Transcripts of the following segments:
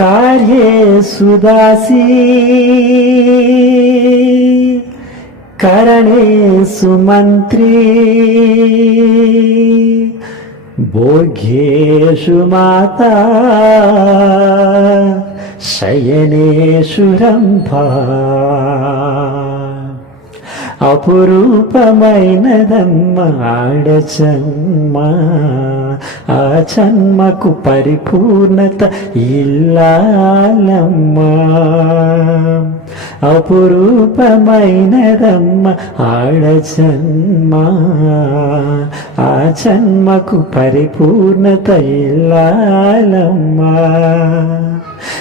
कार्येषु दासी करणेषु मन्त्री भोग्येषु माता शयनेषु रम्भा అపురూపమైనదమ్మ ఆడచమ్మ ఆ చన్మకు పరిపూర్ణత ఇల్లాలమ్మ. అపురూపమైనదమ్మ ఆడజన్మ ఆ చన్మకు పరిపూర్ణత ఇల్లాలమ్మా.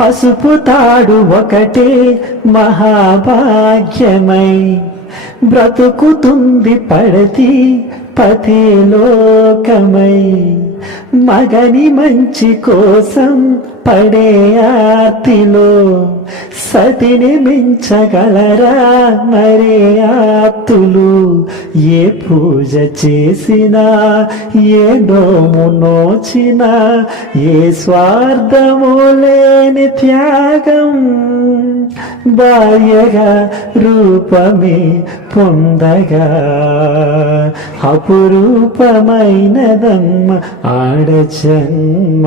పసుపు తాడు ఒకటే మహాభాగ్యమై బ్రతుకుతుంది పడతి పతిలోకమై మగని మంచి కోసం పడే ఆర్తిలో సతిని మించగలరా? మరే ఆప్తులు ఏ పూజ చేసినా ఏ నోము నోచినా ఏ స్వార్థము లేని త్యాగం భార్యగా రూపమే పొందగా. అపురూపమైనదమ్మ ఆడజన్మ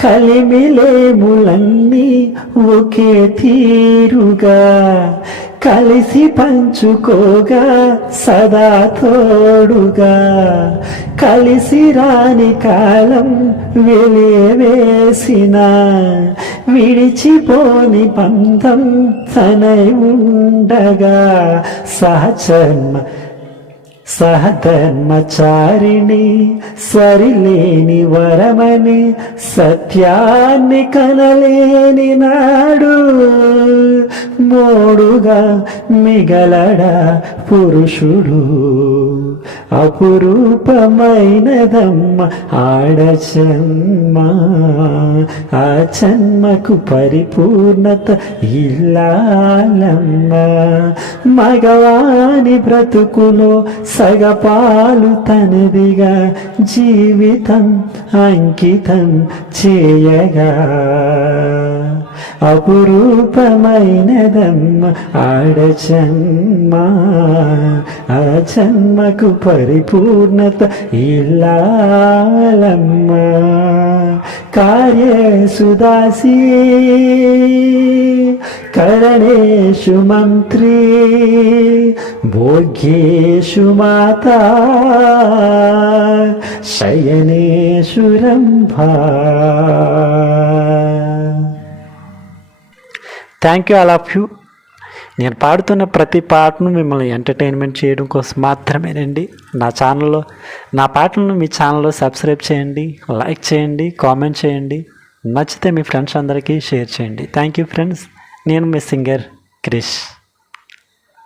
కలిమిలేములన్నీ ఒకే తీరుగా కలిసి పంచుకోగా సదా తోడుగా. కలిసి రాని కాలం వెలివేసిన విడిచిపోని పంతం తనై ఉండగా సహచర్మ సహధర్మచారిణి సరిలేని వరమని సత్యాన్ని కనలేని నాడు మోడుగా మిగలడ పురుషుడు. అపురూపమైనదమ్మ ఆడజన్మ ఆ చన్మకు పరిపూర్ణత ఇల్లాలమ్మ. మగవాని బ్రతుకులో సగపాలు తనదిగా జీవితం అంకితం చేయగా. అపురూపమైనదమ్మ ఆడచమ్మా ఆ జన్మకు పరిపూర్ణత ఇల్లాలమ్మ. కార్యేషు కరణేషు మంత్రి భోగ్యేషు మాత శయనేషు Rambha. Thank you all of you నేను పాడుతున్న ప్రతి పాటను మిమ్మల్ని ఎంటర్టైన్మెంట్ చేయడం కోసం మాత్రమేనండి. నా ఛానల్లో నా పాటలను మీ ఛానల్లో సబ్స్క్రైబ్ చేయండి లైక్ చేయండి కామెంట్ చేయండి నచ్చితే మీ ఫ్రెండ్స్ అందరికీ షేర్ చేయండి. Thank you friends. నేను మీ సింగర్ క్రిష్.